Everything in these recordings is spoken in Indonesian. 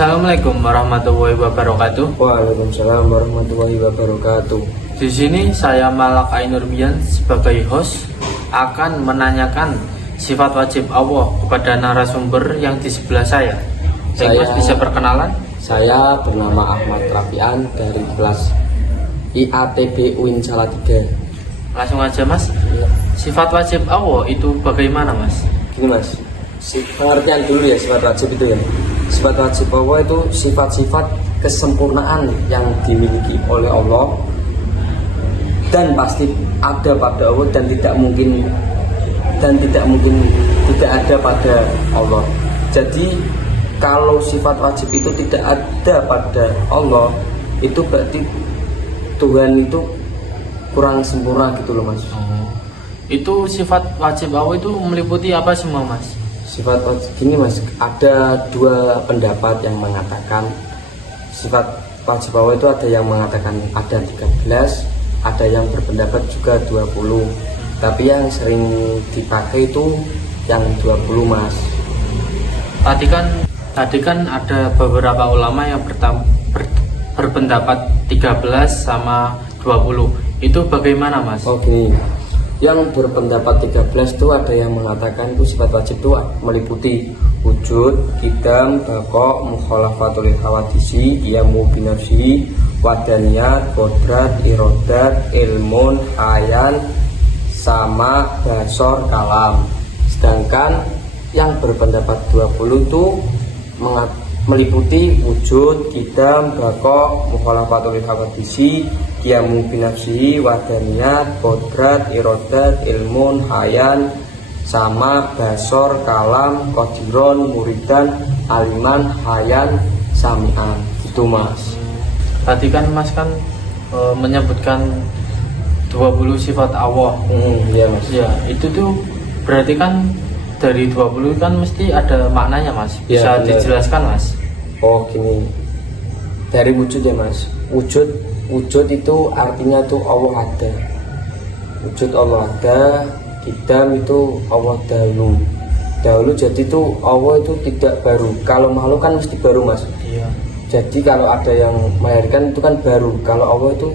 Assalamualaikum warahmatullahi wabarakatuh. Waalaikumsalam warahmatullahi wabarakatuh. Di sini saya Malak Ainurbian sebagai host akan menanyakan sifat wajib Allah kepada narasumber yang di sebelah saya. Mas bisa perkenalan? Saya bernama Ahmad Rafian dari kelas IATB UIN Salatiga. Langsung aja Mas. Sifat wajib Allah itu bagaimana Mas? Gini Mas, pengertian dulu ya sifat wajib itu ya. Sifat wajib Allah itu sifat-sifat kesempurnaan yang dimiliki oleh Allah dan pasti ada pada Allah dan tidak mungkin tidak ada pada Allah. Jadi kalau sifat wajib itu tidak ada pada Allah, itu berarti Tuhan itu kurang sempurna gitu loh Mas. Itu sifat wajib Allah itu meliputi apa semua Mas? Sifat gini Mas, ada dua pendapat yang mengatakan sifat wajib Allah itu ada yang mengatakan ada 13, ada yang berpendapat juga 20. Tapi yang sering dipakai itu yang 20 Mas. Tadi kan ada beberapa ulama yang berpendapat 13 sama 20. Itu bagaimana Mas? Oke. Yang berpendapat 13 itu ada yang mengatakan itu sifat wajib itu meliputi wujud, qidam, baqa, mukhalafatul hawadisi, qiyamu binafsi, wadaniyat, qodrat, irodat, ilmun, hayan, sama, basor, kalam. Sedangkan yang berpendapat 20 itu meliputi wujud, qidam, baqa, mukhalafatul hawadisi, qiyamu binafsihi, wadaniyat, qodrat, irodat, ilmun, hayan, sama, basor, kalam, qadiron, muridan, aliman, hayan, sami'an. Itu Mas. Tadi kan Mas menyebutkan 20 sifat Allah. Iya Mas. Ya, itu tuh berarti kan dari 20 kan mesti ada maknanya Mas. Bisa Ya, dijelaskan Mas? Oh gini, dari wujud ya Mas. Wujud itu artinya tuh Allah ada. Wujud Allah ada, qidam itu Allah dahulu jadi tuh Allah itu tidak baru. Kalau makhluk kan mesti baru Mas. Iya. Jadi kalau ada yang melahirkan itu kan baru. Kalau Allah itu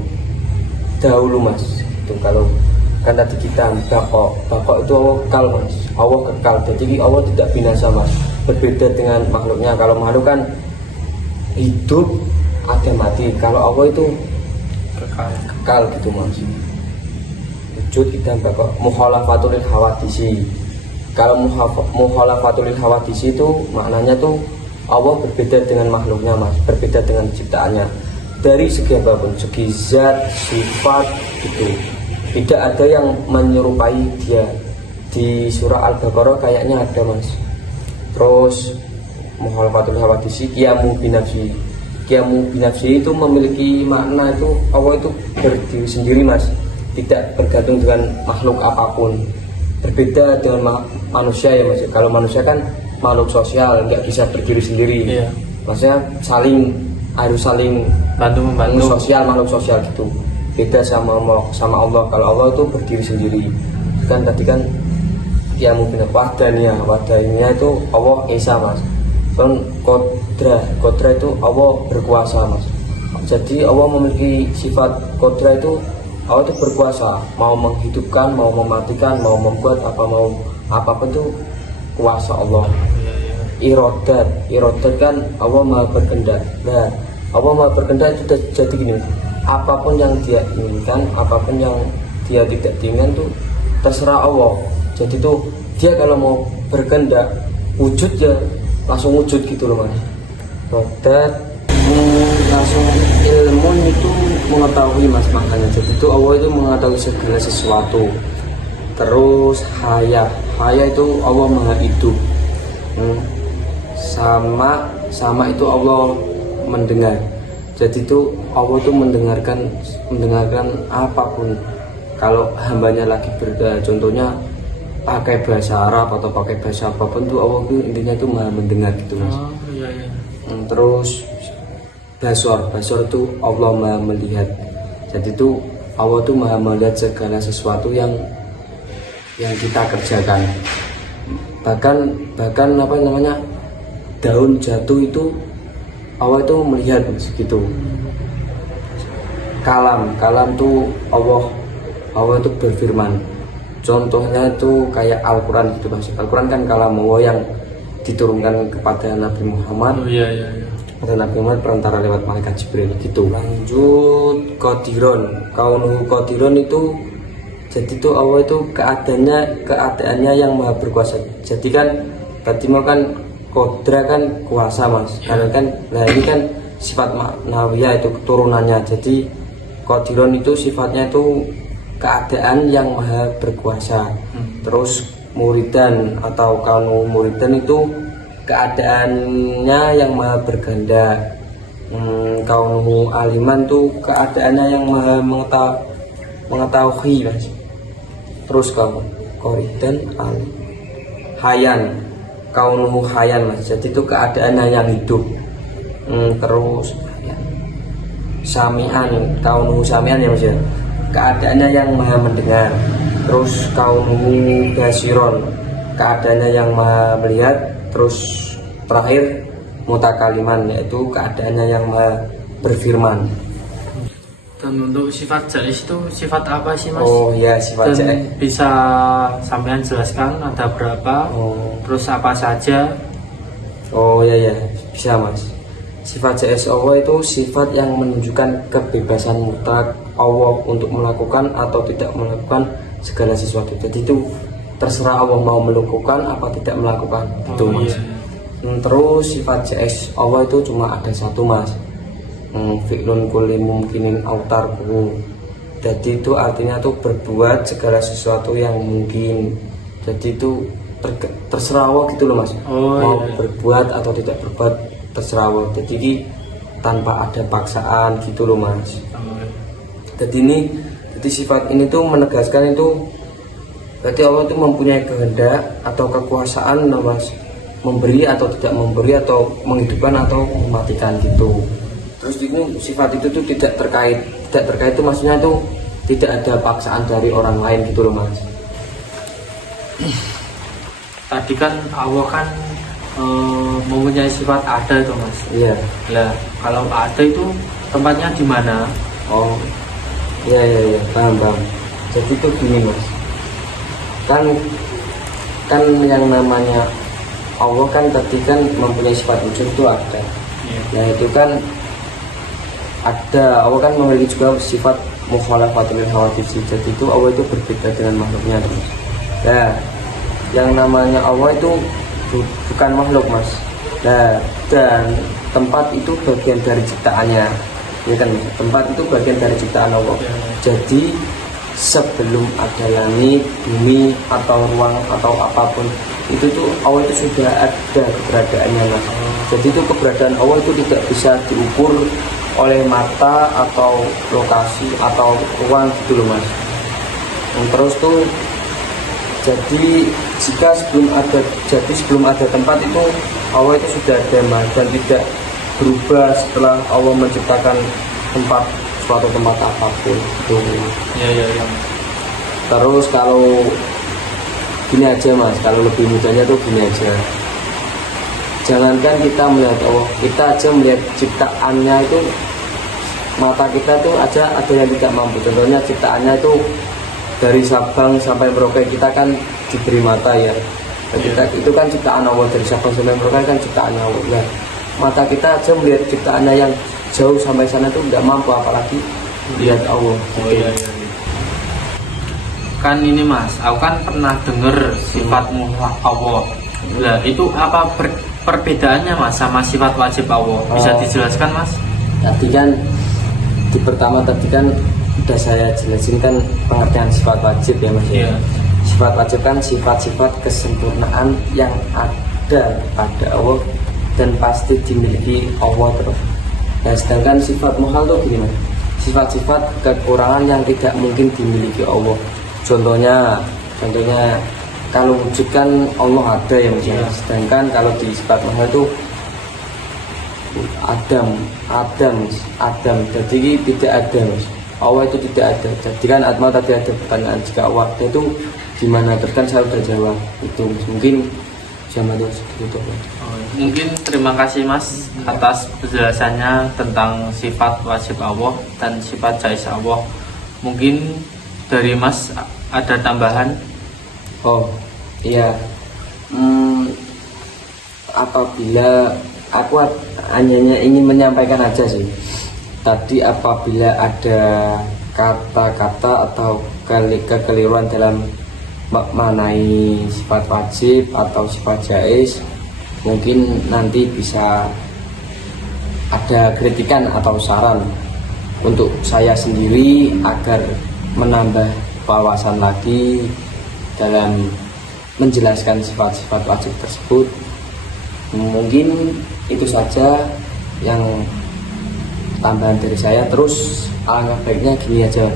dahulu Mas. Itu kalau kan tadi kita baqa itu Allah kekal Mas. Allah kekal. Jadi Allah tidak binasa Mas. Berbeda dengan makhluknya. Kalau makhluk kan hidup ada mati. Kalau Allah itu kekal gitu Mas. Wujud kita baqa mukhalafatul hawadisi. Kalau mukhalafatul hawadisi itu maknanya tuh Allah berbeda dengan makhluknya Mas, berbeda dengan ciptaannya dari segi apapun, segi zat, sifat gitu. Tidak ada yang menyerupai dia. Di surah Al-Baqarah kayaknya ada Mas. Terus mukhalafatul hawadisi, qiyamu binafsi. Qiyamu binafsi itu memiliki makna itu Allah itu berdiri sendiri Mas, tidak bergantung dengan makhluk apapun. Berbeda dengan manusia ya Mas. Kalau manusia kan makhluk sosial, nggak bisa berdiri sendiri. Iya. Maksudnya harus saling bantu sosial, makhluk sosial gitu. Beda sama Allah. Kalau Allah itu berdiri sendiri. Kan tadi kan qiyamu binafsi, wadahnya itu Allah Esa Mas. Kan kodra itu Allah berkuasa Mas. Jadi Allah memiliki sifat kodra itu Allah itu berkuasa, mau menghidupkan, mau mematikan, mau membuat apapun itu kuasa Allah. Irodat kan Allah maha berkehendak. Nah, Allah maha berkehendak itu jadi gini, apapun yang dia inginkan, apapun yang dia tidak inginkan itu terserah Allah. Jadi tuh dia kalau mau berkehendak wujud ya langsung wujud gitu loh Mas. Rodat langsung ilmu itu mengetahui Mas, makanya jadi itu Allah itu mengetahui segala sesuatu. Terus haya itu Allah maha hidup. Sama itu Allah mendengar. Jadi itu Allah itu mendengarkan apapun. Kalau hambanya lagi contohnya pakai bahasa Arab atau pakai bahasa apapun tuh Allah itu intinya itu maha mendengar gitu Mas. Iya. Terus basor itu Allah maha melihat. Jadi itu Allah tuh maha melihat segala sesuatu yang kita kerjakan. Bahkan daun jatuh itu Allah itu melihat Mas, gitu. Kalam tuh Allah itu berfirman. Contohnya itu kayak Al-Quran gitu Mas. Al-Quran kan kalam Allah yang diturunkan kepada Nabi Muhammad. Oh iya iya. Kepada Nabi Muhammad perantara lewat malaikat Jibril gitu. Lanjut Qadiron. Kaunuhu Qadiron itu jadi itu Allah itu keadaannya yang maha berkuasa. Jadi kan tadi mau kan Qodra kan kuasa Mas. Karena kan nah ini kan sifat maknawiyah itu keturunannya. Jadi Qadiron itu sifatnya itu keadaan yang maha berkuasa. Terus muridan atau kaunu muridan itu keadaannya yang maha berganda. Kaunu aliman tuh keadaannya yang maha mengetahui Mas. Terus kamu koridan alim hayan kaunu hayan Mas. Jadi itu keadaannya yang hidup. Terus samian kaunu samian ya Mas ya, keadaannya yang maha mendengar. Terus kaunu basiron, keadaannya yang maha melihat. Terus terakhir mutakaliman, yaitu keadaannya yang maha berfirman. Dan untuk sifat jais itu sifat apa sih Mas? Oh ya, sifat Dan jais bisa sampean jelaskan ada berapa? Terus apa saja? Oh ya bisa Mas. Sifat jais Allah itu sifat yang menunjukkan kebebasan mutlak Allah untuk melakukan atau tidak melakukan segala sesuatu. Jadi itu terserah Allah mau melakukan apa tidak melakukan. Itu Mas. Terus sifat jais Allah itu cuma ada satu Mas. Fi'lun kulli mungkinin autarku. Jadi itu artinya tuh berbuat segala sesuatu yang mungkin. Jadi itu terserah Allah gitu loh Mas. Mau berbuat atau tidak berbuat terserah Allah. Jadi tanpa ada paksaan gitu loh Mas. Jadi sifat ini tuh menegaskan itu berarti Allah itu mempunyai kehendak atau kekuasaan loh Mas, memberi atau tidak memberi atau menghidupkan atau mematikan gitu. Terus ini sifat itu tuh tidak terkait itu maksudnya itu tidak ada paksaan dari orang lain gitu loh Mas. Tadi kan Allah kan mempunyai sifat ada itu Mas. Iya. Lah kalau ada itu tempatnya di mana? Oh iya paham. Jadi itu gini Mas, kan yang namanya Allah kan tadi kan mempunyai sifat wujud itu ada. Nah itu kan ada, Allah kan memiliki juga sifat mukhalafatul hawadits. Jadi itu Allah itu berbeda dengan makhluknya Mas. Nah yang namanya Allah itu bukan makhluk Mas. Nah dan tempat itu bagian dari ciptaannya, ya kan Mas? Tempat itu bagian dari ciptaan Allah. Jadi sebelum ada langit, bumi atau ruang atau apapun itu tuh Allah itu sudah ada keberadaannya Mas. Jadi itu keberadaan Allah itu tidak bisa diukur oleh mata atau lokasi atau ruang gitu loh Mas. Terus tuh jadi jika sebelum ada tempat itu Allah itu sudah ada Mas, dan tidak berubah setelah Allah menciptakan suatu tempat apapun gitu. Ya. Terus kalau gini aja Mas, kalau lebih mudahnya tuh gini aja. Jangankan kita melihat Allah, kita aja melihat ciptaannya itu, mata kita tuh aja ada yang tidak mampu. Contohnya ciptaannya itu dari Sabang sampai Merauke kita kan diberi mata ya. Kita itu kan ciptaan Allah, dari Sabang sampai Merauke kan ciptaan Allah. Nah, mata kita aja melihat ciptaannya yang jauh sampai sana tuh nggak mampu, apalagi lihat Allah. Iya. Kan ini Mas, aku kan pernah denger sifat mutlak Allah. Nah itu apa perbedaannya Mas sama sifat wajib Allah? Bisa dijelaskan Mas? Tadi kan di pertama tadi kan udah saya jelasin kan pengertian sifat wajib ya Mas. Iya. Sifat wajib kan sifat-sifat kesempurnaan yang ada pada Allah dan pasti dimiliki Allah terus. Nah sedangkan sifat muhal tuh gini Mas, sifat-sifat kekurangan yang tidak mungkin dimiliki Allah. Contohnya kalau wujud kan Allah ada ya Mas. Sedangkan kalau di sifat muhal itu Adam jadi tidak ada Mas. Allah itu tidak ada. Jadi kan Atma tadi ada pertanyaan, jika Allah ada itu gimana? Terus kan saya sudah jawab itu Mas. Mungkin zaman yang ditutup. Mungkin terima kasih Mas atas penjelasannya tentang sifat wajib Allah dan sifat jaiz Allah. Mungkin dari Mas ada tambahan? Oh iya, apabila aku hanya ingin menyampaikan aja sih. Tadi apabila ada kata-kata atau kekeliruan dalam maknai sifat wajib atau sifat jaiz, mungkin nanti bisa ada kritikan atau saran untuk saya sendiri agar menambah wawasan lagi dalam menjelaskan sifat-sifat wajib tersebut. Mungkin itu saja yang tambahan dari saya. Terus alangkah baiknya gini aja,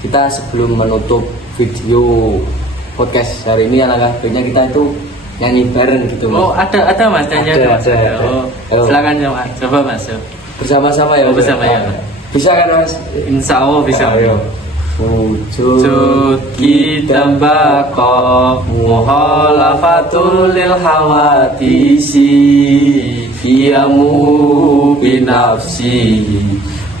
kita sebelum menutup video podcast hari ini, alangkah baiknya kita itu nyanyi bareng gitu Mas. Oh ada Mas, nyanyi ada Mas. Oh, silakan ya Mas, coba Mas. Bersama-sama ya. Bersama ya. Bisa kan Mas? Insya Allah bisa. Ayo. Wujud kita bako muhalafatul lil hawadisi Iyamu binafsi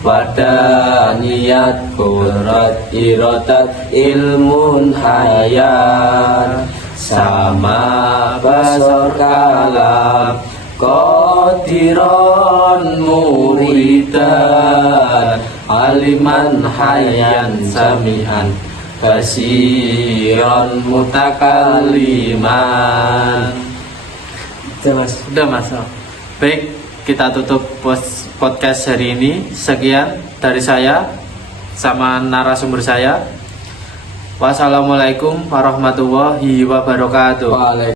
wadaniyat kurat irotat ilmun hayat sama basor kalam qadiron muridan aliman hayyan samihan basiron mutakaliman. Udah Mas. Baik, kita tutup podcast hari ini. Sekian dari saya sama narasumber saya. Wassalamualaikum warahmatullahi wabarakatuh.